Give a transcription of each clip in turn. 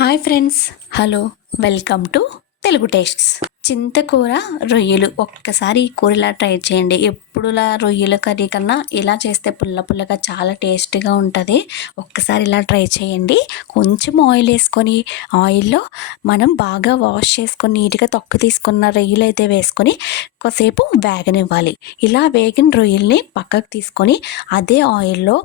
Hi friends, hello, welcome to Telugu tastes. చింతకూర రొయ్యలు ఒక్కసారి ఈ కూర ఇలా ట్రై చేయండి. ఎప్పుడులా రొయ్యల కర్రీ కన్నా ఇలా చేస్తే పుల్ల పుల్లగా చాలా టేస్టీగా ఉంటుంది. ఒక్కసారి ఇలా ట్రై చేయండి. కొంచెం ఆయిల్ వేసుకొని ఆయిల్లో మనం బాగా వాష్ చేసుకొని నీట్గా తొక్క తీసుకున్న రొయ్యలు అయితే వేసుకొని కాసేపు వేగనివ్వాలి. ఇలా వేగిన రొయ్యల్ని పక్కకు తీసుకొని అదే ఆయిల్లో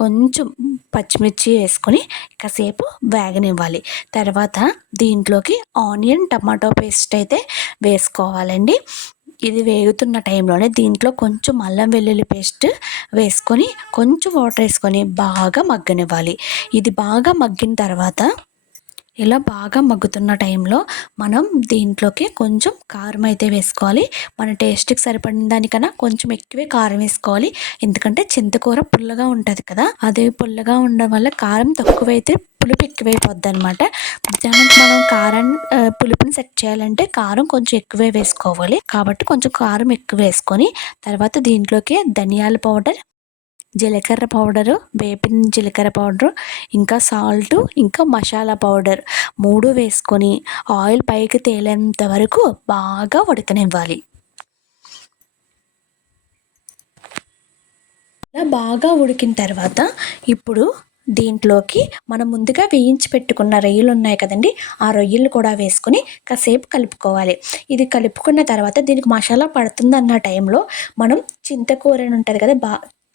కొంచెం పచ్చిమిర్చి వేసుకొని కాసేపు వేగనివ్వాలి. తర్వాత దీంట్లోకి ఆనియన్ టమాటో పేస్ట్ అయితే వేసుకోవాలండి. ఇది వేగుతున్న టైంలోనే దీంట్లో కొంచెం అల్లం వెల్లుల్లి పేస్ట్ వేసుకొని కొంచెం వాటర్ వేసుకొని బాగా మగ్గనివ్వాలి. ఇది బాగా మగ్గిన తర్వాత ఇలా బాగా మగ్గుతున్న టైంలో మనం దీంట్లోకి కొంచెం కారం అయితే వేసుకోవాలి. మన టేస్ట్కి సరిపడిన దానికన్నా కొంచెం ఎక్కువే కారం వేసుకోవాలి. ఎందుకంటే చింతకూర పుల్లగా ఉంటుంది కదా, అదే పుల్లగా ఉండడం వల్ల కారం తక్కువైతే పులుపు ఎక్కువైపోద్ది అనమాట. దానికి మనం పులుపుని సెట్ చేయాలంటే కారం కొంచెం ఎక్కువే వేసుకోవాలి. కాబట్టి కొంచెం కారం ఎక్కువ వేసుకొని తర్వాత దీంట్లోకి ధనియాల పౌడర్, జీలకర్ర పౌడరు, వేపిన జీలకర్ర పౌడరు, ఇంకా సాల్టు, ఇంకా మసాలా పౌడర్ 3 వేసుకొని ఆయిల్ పైకి తేలేంత వరకు బాగా ఉడకనివ్వాలి. ఇలా బాగా ఉడికిన తర్వాత ఇప్పుడు దీంట్లోకి మనం ముందుగా వేయించి పెట్టుకున్న రొయ్యలు ఉన్నాయి కదండి, ఆ రొయ్యలు కూడా వేసుకొని కాసేపు కలుపుకోవాలి. ఇది కలుపుకున్న తర్వాత దీనికి మసాలా పడుతుందన్న టైంలో మనం చింతకూరని ఉంటుంది కదా,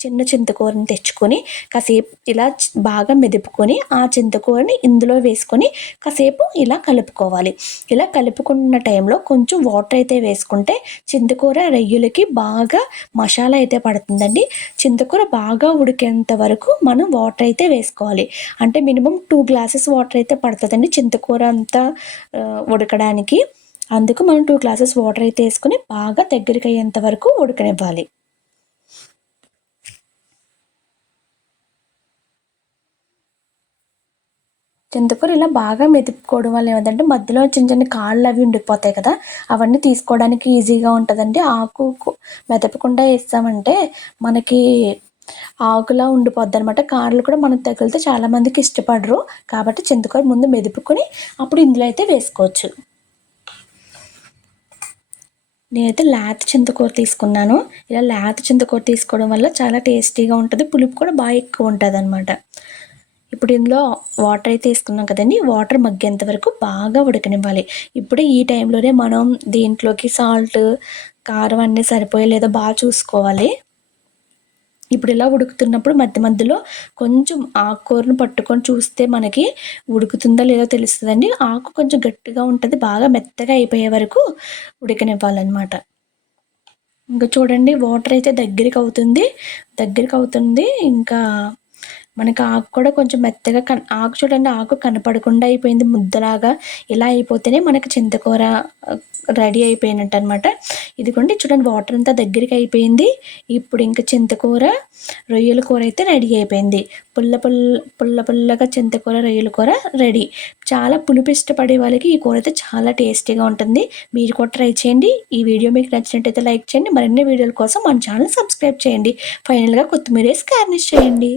చిన్న చింతకూరని తెచ్చుకొని కాసేపు ఇలా బాగా మెదుపుకొని ఆ చింతకూరని ఇందులో వేసుకొని కాసేపు ఇలా కలుపుకోవాలి. ఇలా కలుపుకున్న టైంలో కొంచెం వాటర్ అయితే వేసుకుంటే చింతకూర రొయ్యలకి బాగా మసాలా అయితే పడుతుందండి. చింతకూర బాగా ఉడికేంత వరకు మనం వాటర్ అయితే వేసుకోవాలి. అంటే మినిమం 2 గ్లాసెస్ వాటర్ అయితే పడుతుందండి చింతకూర అంతా ఉడకడానికి. అందుకు మనం 2 గ్లాసెస్ వాటర్ అయితే వేసుకొని బాగా దగ్గరికి అయ్యేంత వరకు ఉడకనివ్వాలి. చింతకూర ఇలా బాగా మెదుపుకోవడం వల్ల ఏమిటంటే మధ్యలో చిన్న చిన్న కాళ్ళు అవి ఉండిపోతాయి కదా, అవన్నీ తీసుకోవడానికి ఈజీగా ఉంటుందండి. ఆకు మెదపకుండా వేస్తామంటే మనకి ఆకులా ఉండిపోద్ది అనమాట. కాళ్ళు కూడా మనకు తగిలితే చాలామందికి ఇష్టపడరు. కాబట్టి చింతకూర ముందు మెదుపుకొని అప్పుడు ఇందులో అయితే వేసుకోవచ్చు. నేనైతే లేత చింతకూర తీసుకున్నాను. ఇలా లేత చింతకూర తీసుకోవడం వల్ల చాలా టేస్టీగా ఉంటుంది, పులుపు కూడా బాగా ఎక్కువ ఉంటుంది అనమాట. ఇప్పుడు ఇందులో వాటర్ అయితే వేసుకున్నాం కదండి, వాటర్ మగ్గేంత వరకు బాగా ఉడకనివ్వాలి. ఇప్పుడు ఈ టైంలోనే మనం దీంట్లోకి సాల్ట్, కారం అన్నీ సరిపోయే లేదో బాగా చూసుకోవాలి. ఇప్పుడు ఇలా ఉడుకుతున్నప్పుడు మధ్య మధ్యలో కొంచెం ఆకుకూరను పట్టుకొని చూస్తే మనకి ఉడుకుతుందో లేదో తెలుస్తుందండి. ఆకు కొంచెం గట్టిగా ఉంటుంది, బాగా మెత్తగా అయిపోయే వరకు ఉడకనివ్వాలన్నమాట. ఇంకా చూడండి వాటర్ అయితే దగ్గరికి అవుతుంది. ఇంకా మనకి ఆకు కూడా కొంచెం మెత్తగా ఆకు చూడండి, ఆకు కనపడకుండా అయిపోయింది ముద్దలాగా. ఇలా అయిపోతేనే మనకి చింతకూర రెడీ అయిపోయినట్టు అనమాట. ఇదిగోండి చూడండి వాటర్ అంతా దగ్గరికి అయిపోయింది. ఇప్పుడు ఇంకా చింతకూర రొయ్యల కూర అయితే రెడీ అయిపోయింది. పుల్లగా చింతకూర రొయ్యల కూర రెడీ. చాలా పులుపు ఇష్టపడే వాళ్ళకి ఈ కూర అయితే చాలా టేస్టీగా ఉంటుంది. మీరు కూడా ట్రై చేయండి. ఈ వీడియో మీకు నచ్చినట్టయితే లైక్ చేయండి. మరిన్ని వీడియోల కోసం మన ఛానల్ సబ్స్క్రైబ్ చేయండి. ఫైనల్గా కొత్తిమీర వేసి గార్నిష్ చేయండి.